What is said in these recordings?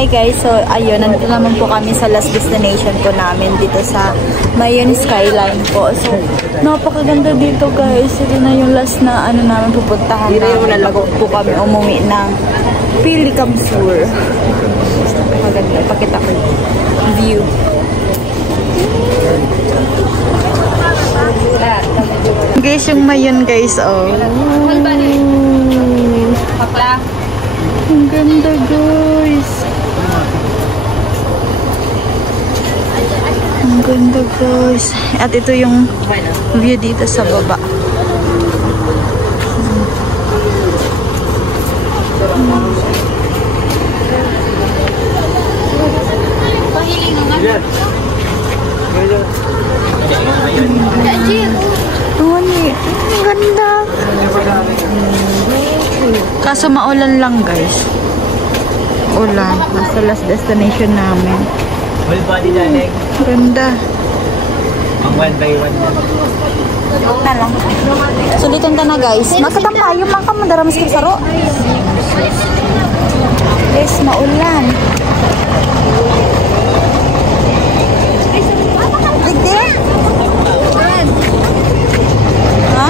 Hi guys, so ayun, nandito naman po kami sa last destination po namin dito sa Mayon Skyline po. So, napakaganda dito guys. Ito na yung last na ano namin pupuntahan namin bago po kami umuwi ng Pilicam Sur. Napakaganda, pakita ko yung view. Guys, yung Mayon guys, oh. Ang ganda guys. Ang ganda guys. At ito yung view dito sa baba. Ang ganda. Kaso maulan lang guys. Ulan. Nasa last destination namin. Full body daling. Ganda. Ang 1 by 1 na. Lang. Sulitin ka na guys. Magkatampayo man ka mo daramas ka saro. Guys, maulan. Ligde? Ha?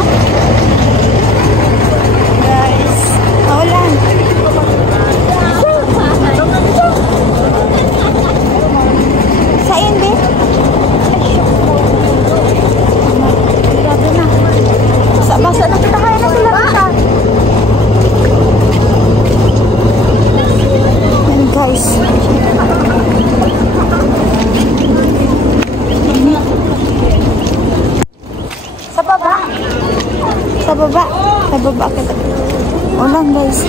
Guys, maulan. Saan din? Grabe na. Basa na kita kaya na sila kita. Yan guys. Sa baba. Sa baba. Sa baba kita. Ulan guys.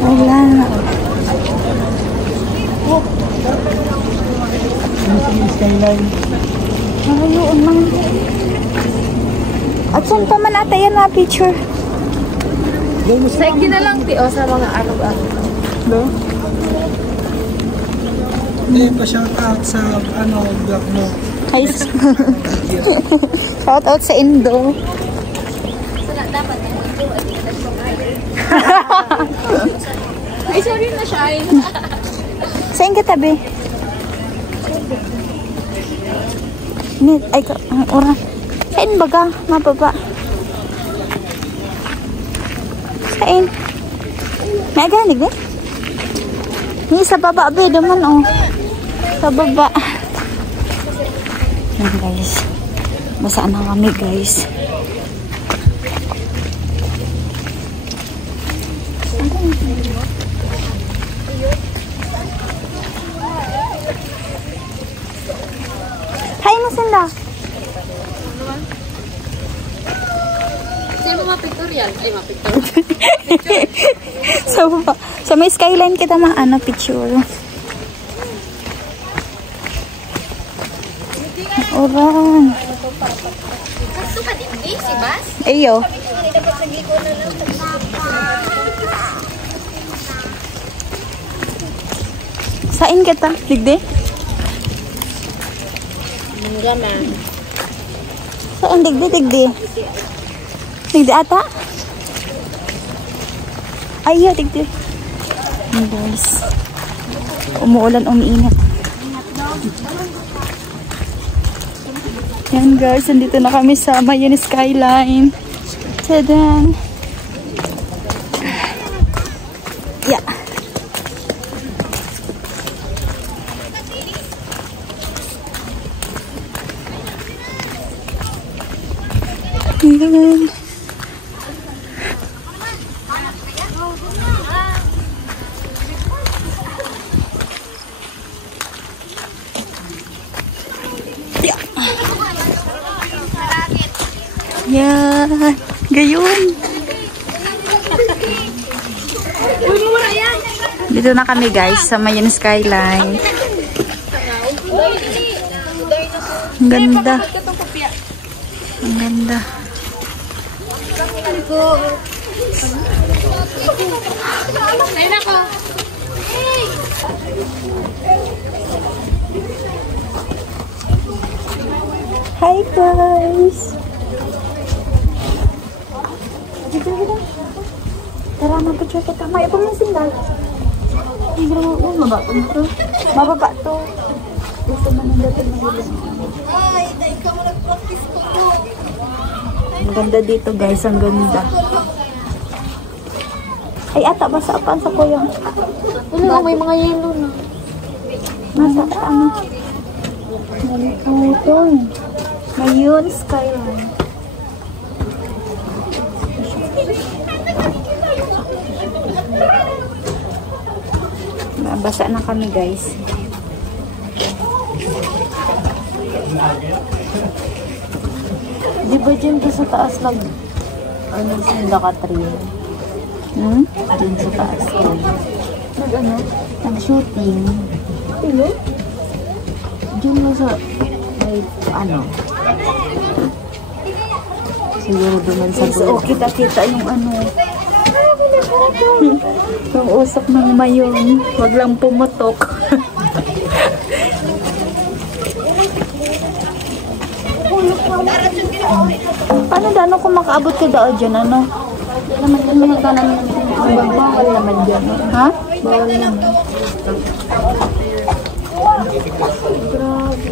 Ulan. Skyline. Ayun man. At saan pa man ata yan na picture? Sige na lang, Tio, sa mga araw-araw. No? Hindi pa shout out sa vlog mo. Hi. Shout out sa Indo. Ay, sorry na, Shine. Saan ka tabi? Ay, orang. Saan baga? Mababa. Saan? May aganig din? Ni sa baba, be. Duman, oh. Sa baba. Yan, guys. Basaan na kami, guys. Hi, Nasinda. Sino ma-pictorial? Ay, ma-pictorial. Sa may skyline kita maano picture. Orang. Kaso ka din, si Bas? Ayo. Sain kita? Digde? Gaman. Saan digde? Digde? Digde ata? Ayo, digde. Guys. Umuulan, umiinit. Yan guys, nandito na kami sa Mayon Skyline. Tadang! Yeah. Yan. Yan. Gayon. Dito na kami guys sa Mayon Skyline. Ang ganda. Ang ganda. Ayun ako. Hi guys. Tara, mag-picture kita. May pumising na. Mababa to. Gusto mo nang dati mahilang. Ay, ikaw mo nag-practice ko. Ang ganda dito guys, ang ganda. Ay, ata ba sa apaan sa kuya? Wala, may mga yellow na. Nasa ano? Ito. Ngayon, skyline. Basa na kami guys. Di ba dyan ka sa taas nag... Ano, sinda ka trail? Dyan sa taas ka. Nag-ano? Nag-shooting. Pilo? Dyan mo sa... May... Ano? Siguro duman sa Yes, oh, kita-kita yung ano. Yung usok ng mayon. Wag lang pumutok. Paano dano kung makaabot ka daw dyan, ano? Naman yung mga kanan bawal naman dyan. Ha? Bawal naman. Grabe.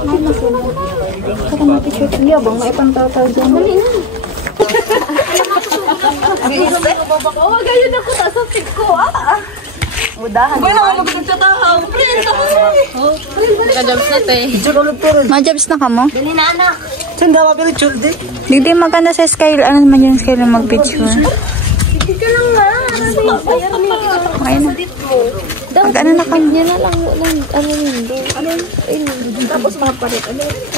Ay, masaya. Saka may picture tayo, bang may pantataw dyan. Dali na. Oh, ganyan ako sa tik ko, Udahan. Nakajabs na to eh. Majabs na ka mo? Dali na, anak. Sanda ba picture di? Hindi maganda sa skyline. Ano naman yung skyline mag-picture? Hindi ka lang nga. Okay na. Mag-ano na kami. Yan na lang. Ano yun? Tapos mga palit.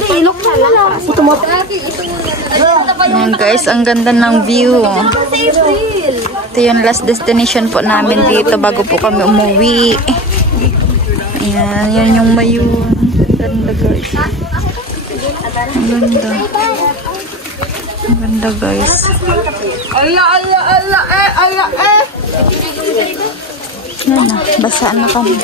Ilok na lang. Ito mo. Ayan guys, ang ganda ng view. Ito yung last destination po namin dito bago po kami umuwi. Ayan, yan yung mayon. Ganda guys. Ang ganda. Ang ganda guys. Yan na, basaan na kami.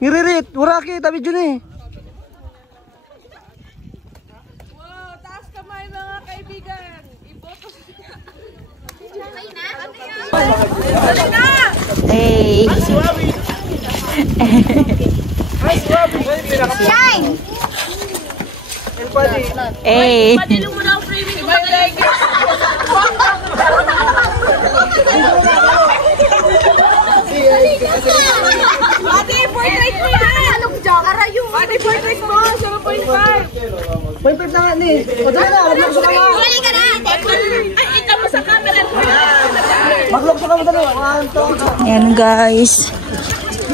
Ngiririt, uraki, tabi dyan eh. Hey. Shine. Hey. Ate, portrait mo yan! Anong job? Arayo! Ate, portrait mo! 0.5! Point na nga ni. O dyan na, maglok sa kama. Huli ka na! Ay, ikaw mo sa camera! Maglok sa kama dali. Yan guys.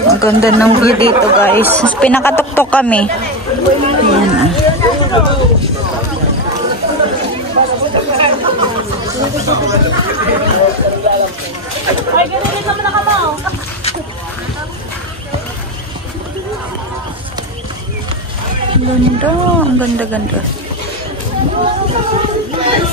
Ang ganda ng view dito guys. Pinakatuktok kami. Ayan ah. Ay, ganun naman na kama! Ganda. Ang ganda-ganda. Guys.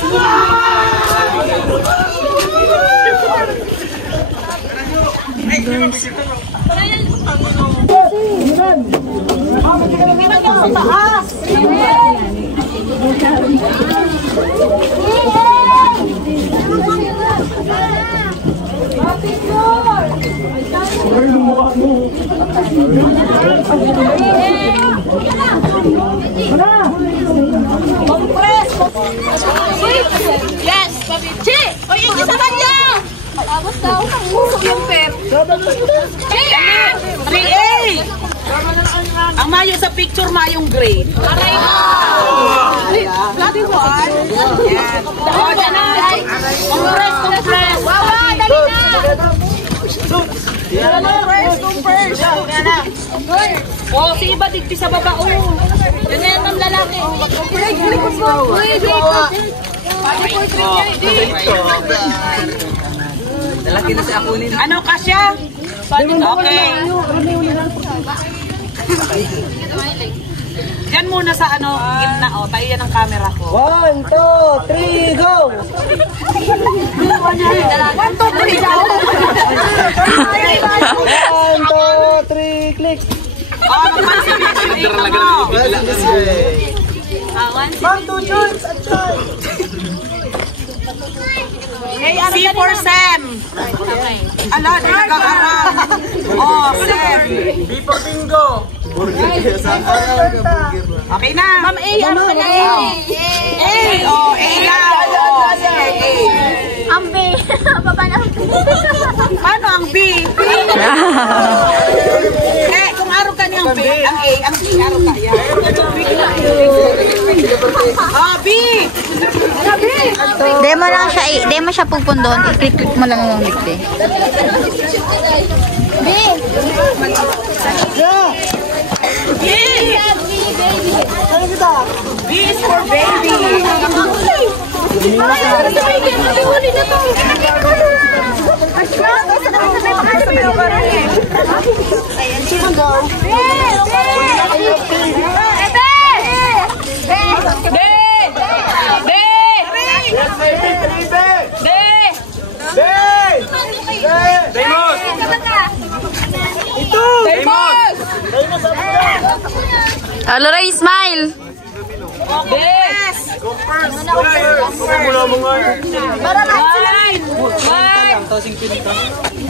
Yes! Che! O, yung isa man niya! Tapos daw, usok yung pep. Che! 3A! Ang mayo sa picture, mayong gray. Aray mo! Bloody one! O, dyan na. Compress, compress. Wawa, dali na! O, si iba digti sa baba. O, yun na yung lalaki. Lalaki na si Akunin. Ano, Kasya? Okay. Diyan muna sa ano, gitna. O, tayo yan ang camera ko. 1, 2, 3, go! 1, 2, 3, Ma'am, 2 joints at try. C for Sam. Ala, di nag-aaral. Oh, Sam. B for bingo. Okay na. Ma'am A, ano ka na A? A, oh, A lang. Oh, sige, A. Ang B. Baba na. Paano ang B? Eh, kung araw ka niyang B, ang A, ang B, araw ka yan. Ah, B! Demo lang siya, demo siya pupundon. I-click mo lang ang dikti. B. B! B is for baby. Alora, smile! Yes!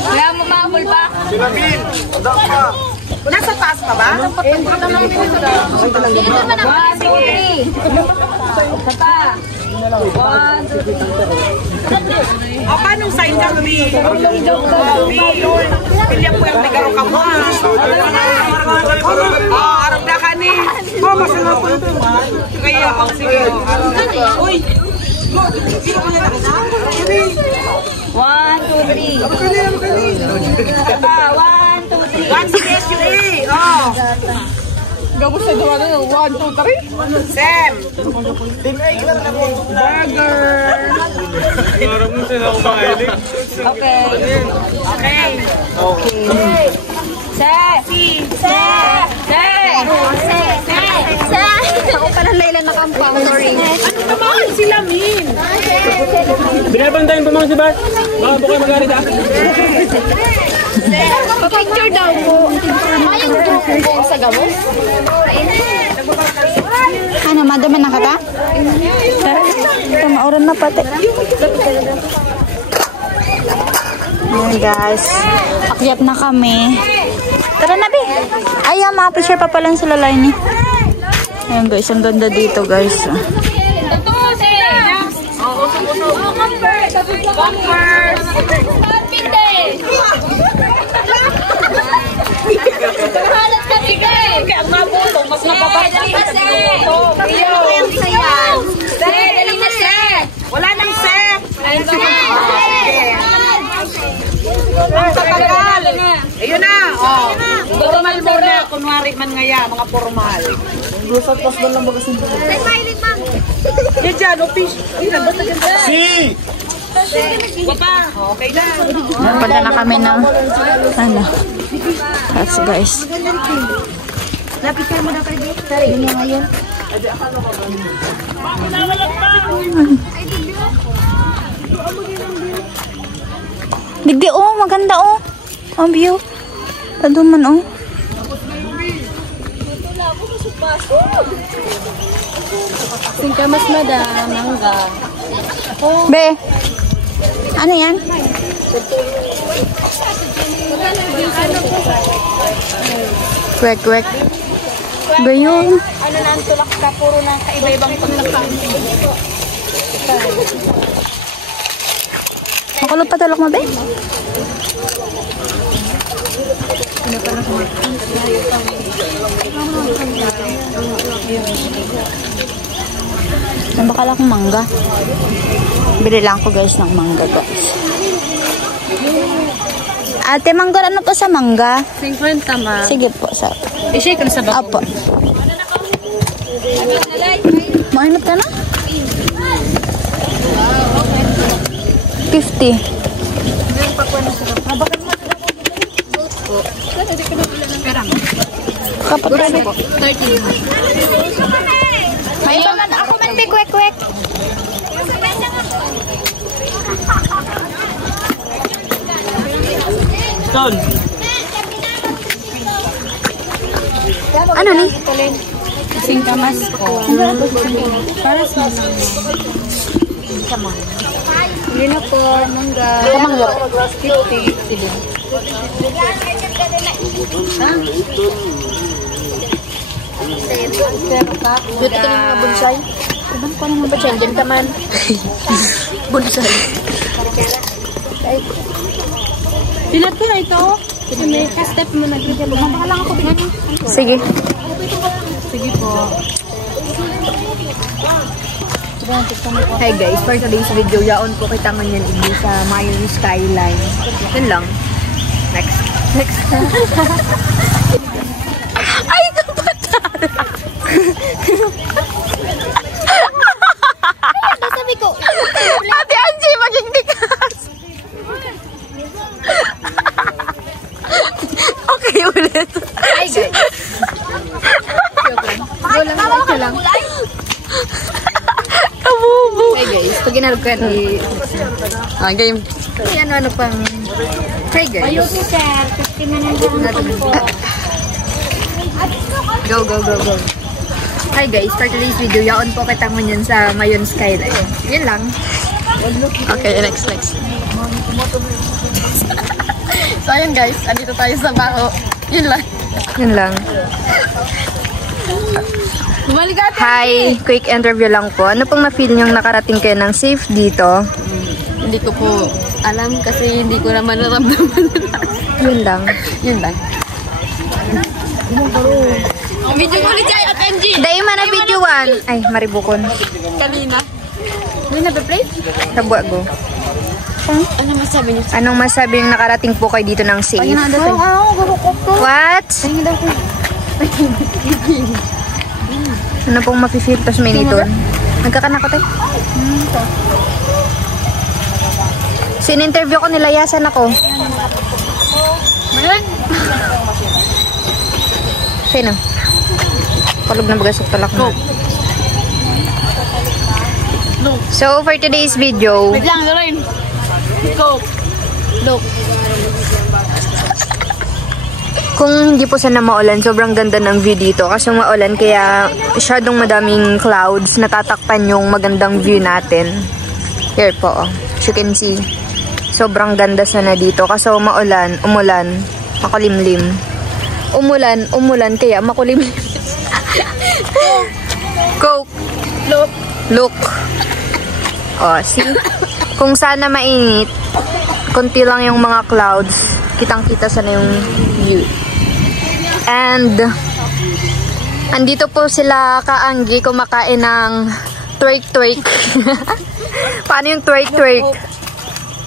Kaya mo mamul pa? Nasa taas ka ba? O, paano sign ka, B? B, pilya po yung nagaro ka mo. O, arap na ka ni. O, masama po ito. Kaya, o, sige. Uy! 1, 2, 3. 1, 2, 3. 1, sige, sige. O. Gabos sa gawa na 1, 2, 3. Sam. Burger. Okay. Okay. Ako pa ng Layla na kampang, sorry. Ano naman sila, Min? Binabantayin pa mga si Bas. Baka po kayo magalit ah. Picture daw po. Ayun po sa gamos. Ano, madaman na ka ba? Ito, mauran na pati. Ayan guys, akyat na kami. Tara na, Bi. Ay, ma-appreciate pa pala sila line eh. Ayan guys, ang ganda dito guys. Halat ka bigay. Kaya ang mabulong, mas napapasok. Dali na set. Wala nang set. Ang Tagal. Ayun na. Oh. Formal muna. Kunwari man ngaya, mga formal. Yan dyan, fish. Si! Papa, okay na. Punta na kami ng ano. That's guys. Lapit mo na pwede. Tara, yun yung ngayon. Digdi oh, maganda oh. Ang view. Paduman oh. Singkamas madam, mangga. Be. Ano yan? Kwek kwek. Gayon. Ano na ang tulak ka? Puro na kaiba-ibang pagkakaan. Makulot pa tulak mo, Be? Nabakala akong mangga. Bili lang ako guys ng mangga guys. Ate, mangga ano po sa mangga? 50 ma. Sige po, sa. I-shake ka na sa bako. Apo. Mainit ka na? 50. Kapag po. 30. May iba man. Ako man be kwek-kwek. Ton. Ano ni? Singkamas ko. Para sa Hindi na po, mangga. Mangga. 50. Sige. Dito ka ng mga bonsai. Iban ko naman ba dyan? Dyan ka man. Bonsai. Pilat ko na ito. May ka-step mo na. Baka lang ako binano. Sige. Sige po. Hi guys, for today's video, yaon po kita man yan hindi sa Mayon Skyline. Yun lang. Next. Ay, kapatara! Sabi ko. Ate Angie, maging dikas! Okay, ulit. Hi guys. Go lang. Kabubo. Hi guys. Pag ginalog ko yan, Game. ano pang... Hi guys. Go. Hi guys, for today's video, yaon po kita mo yan sa Mayon Skyline. Yan lang. Okay, next. So ayun guys, andito tayo sa baho. Yun lang. Hi, quick interview lang po. Ano pong na-feel niyong nakarating kayo ng safe dito? Hindi ko po alam kasi hindi ko naman naramdaman. Yun lang. Video mo ni Jai at MG. Dahil man na videoan. Ay, maribukon. Kanina. May na-play? Tabuwa go. Ano masabi niyo? Anong masabi yung nakarating po kayo dito ng safe? What? Ano pong mafe-feel tas miniton? Nagkakanak ko tayo. Sin-interview ko, nilayasan ako. Sino? Palog na bagasok talak na. So, for today's video, Wait lang, Lorraine. Go. Look. kung hindi po sana maulan, sobrang ganda ng view dito. Kasi maulan, kaya masyadong madaming clouds, natatakpan yung magandang view natin. Here po, as you can see. Sobrang ganda sana dito. Kasi umulan, makulimlim. Umulan, kaya makulimlim. Coke. Look. Oh, see? Kung sana mainit, konti lang yung mga clouds, kitang-kita sana yung view. And andito po sila kaanggi kumakain ng twerk. Paano yung twerk?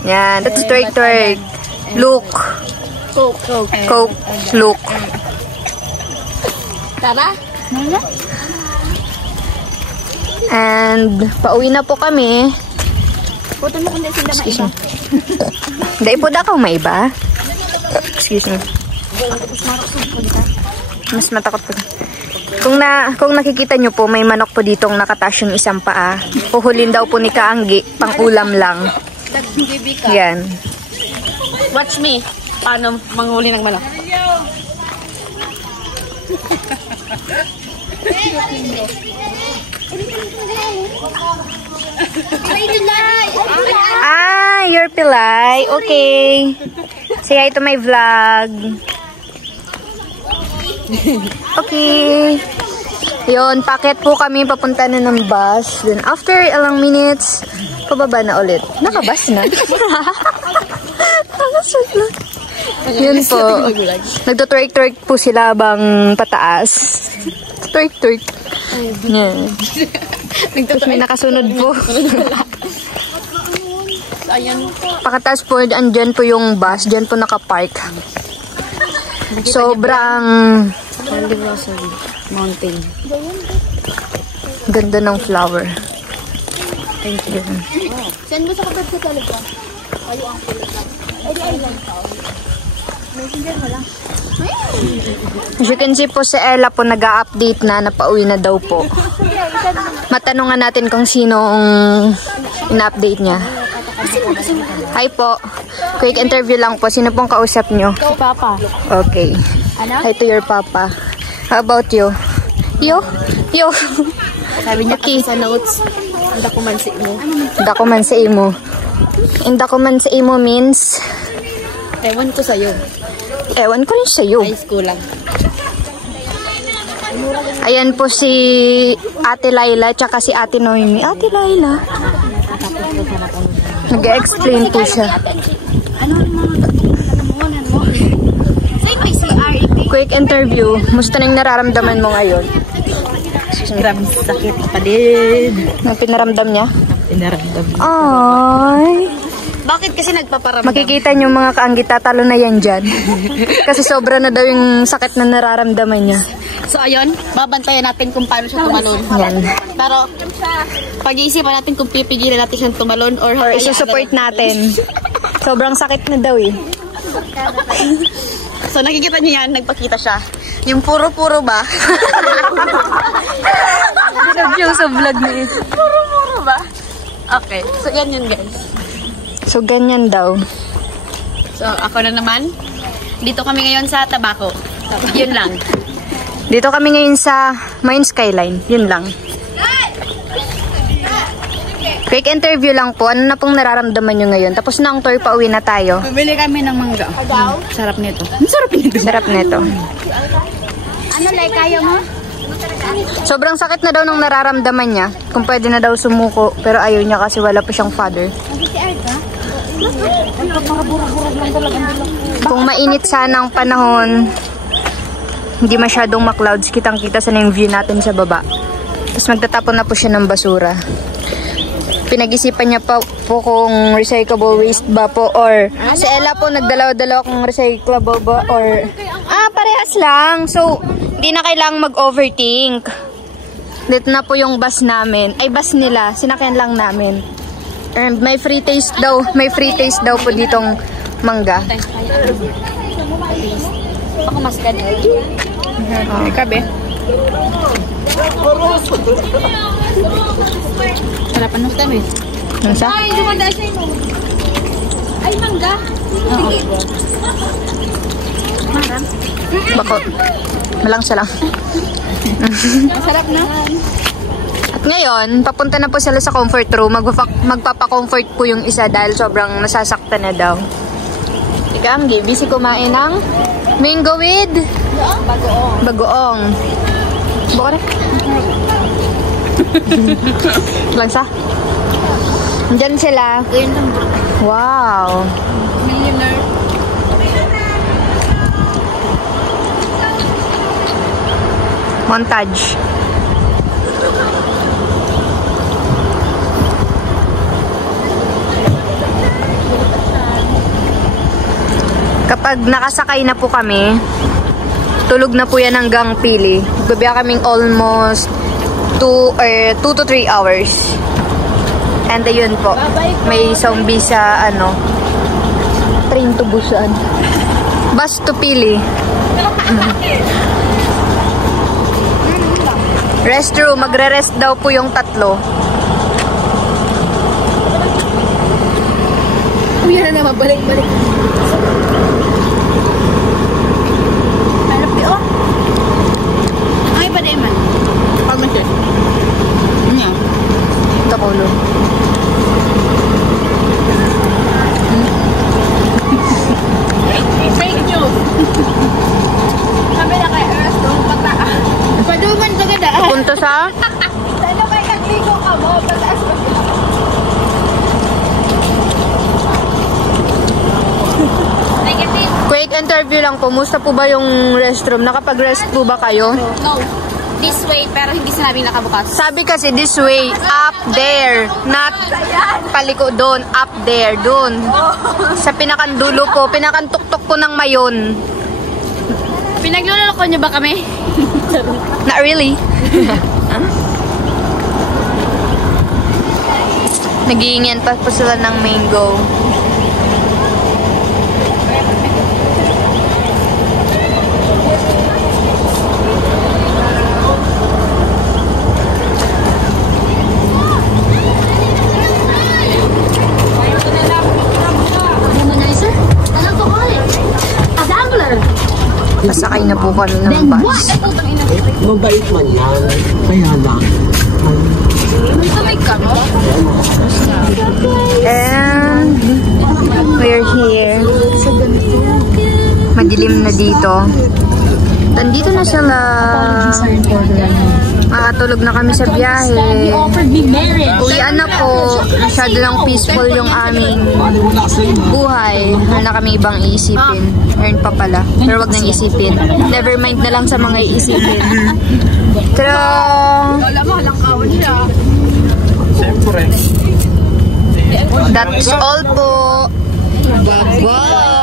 Yan, that's twerk. Look. Coke. Look. Tara. And pauwi na po kami. Puto mo kundi sila Excuse me. Dahil po na ako may iba. Excuse me. Mas matakot po. Kung nakikita nyo po, may manok po ditong nakatas yung isang paa. Puhulin daw po ni Kaanggi, pang ulam lang. Yan. Watch me. Paano manghuli ng manok? You're Pilay. Okay. Say hi to my vlog. Okay. Yun, packet po kami papunta na ng bus. Then after ilang minutes, pababa na ulit. Nakabus na. Yun po. Nagtutwerk po sila bang pataas. Twerk. Yan. Tapos may nakasunod po. Ayan. Pagkatapos po, andyan po yung bus. Dyan po nakapark. Sobrang Mountain. ganda ng flower. Thank you. Send mo sa kapatid sa Telegram. Ayaw ang As you can see po, si Ella po nag-a-update na, napauwi na daw po. Matanungan natin kung sinong in-update niya. Hi po. Quick interview lang po. Sino pong kausap nyo? Si Papa. Okay. Ano? Hi to your papa. How about you? Yo. Sabi niya Okay. sa notes, hindi ko man si mo. Dako man sa imo. Inda ko man sa imo means, Ewan ko sa'yo. ewan ko rin sa'yo. High school lang. Ayan po si Ate Laila tsaka si Ate Noemi. Ate Laila. Nag-explain po siya. Quick interview. Musta nang nararamdaman mo ngayon? Grabe sakit pa din. Ang pinaramdam niya? Pinaramdam. Ay. Bakit kasi nagpaparamdam? Makikita niyo mga kaanggit, tatalo na yan dyan. Kasi sobra na daw yung sakit na nararamdaman niya. So ayun, babantayan natin kung paano siya tumalon. Yan. Pero pag-iisipan natin kung pipigilan natin siyang tumalon or Isusupport natin. Sobrang sakit na daw eh. So nakikita niyo yan, nagpakita siya. Yung puro-puro ba? Yung sa vlog ni Is. Puro-puro ba? Okay, so yan yun guys. So ganyan daw. So ako na naman. Dito kami ngayon sa Tabaco. Yun lang. Dito kami ngayon sa Mayon Skyline. Yun lang. Quick interview lang po. Ano na pong nararamdaman nyo ngayon? Tapos na ang tour, pauwi na tayo. Bibili kami ng mangga. Sarap nito. Ang sarap nito. Sarap nito. Ano, like, kaya mo? Sobrang sakit na daw nung nararamdaman niya. Kung pwede na daw sumuko. Pero ayaw niya kasi wala pa siyang father. Kung mainit sana ang panahon, hindi masyadong ma-clouds, kitang-kita sa yung view natin sa baba. Tapos magtatapon na po siya ng basura. Pinag-isipan niya pa po kung recyclable waste ba po or si Ella po nagdalaw-dalaw kung recyclable ba or parehas lang. So, hindi na kailangang mag-overthink. Dito na po yung bus namin. Ay, bus nila. Sinakyan lang namin. And may free taste daw. May free taste daw po ditong mangga. Ako mas ganda. Ikabe. Sarapan ng tamis. Ano sa? Ay, dumanda siya yung... Ay, mangga. Sige. Bako. Malangsa lang. Masarap na. At ngayon, papunta na po sila sa comfort room. Magpapa-comfort po yung isa dahil sobrang nasasaktan na daw. Ika, ang busy kumain ng mango with bagoong. Buka na. Langsa. Diyan sila. Wow. Millionaire. Montage. Kapag nakasakay na po kami, tulog na po yan hanggang Pili. Gabiya kaming almost 2 to 3 hours. And ayun po, may zombie sa train to Busan. Bus to Pili. Restroom, magre-rest daw po yung 3. Uy, na naman, balik-balik. Hanap di, oh. Ay, pa di man. Pagod siya. Ano? Ito ko, lo. Fake news. Sabi na kay Earth, doon pata. Paduman sa ganda. Punta sa Ano kay kagligo ka mo? Pataas mo. Negative. quick interview lang po. Musta po ba yung restroom? Nakapag-rest po ba kayo? No. This way, pero hindi sinabing nakabukas. Sabi kasi this way, up there. Not paliko doon, up there, doon. Sa pinakandulo po, pinakantuktok po ng Mayon. Pinagluloko niyo ba kami? Not really. Nag-iingyan pa po sila ng mango. Pasakay na po kami ng bus. Mabait man yan. Kaya lang. And we're here. Madilim na dito. Nandito na sila. Tulog na kami sa biyahe. Uwian na po. Masyado lang peaceful yung aming buhay. Meron na kami ibang iisipin. Meron pa pala. Pero wag nang isipin. Never mind na lang sa mga iisipin. Pero that's all po. Bye-bye.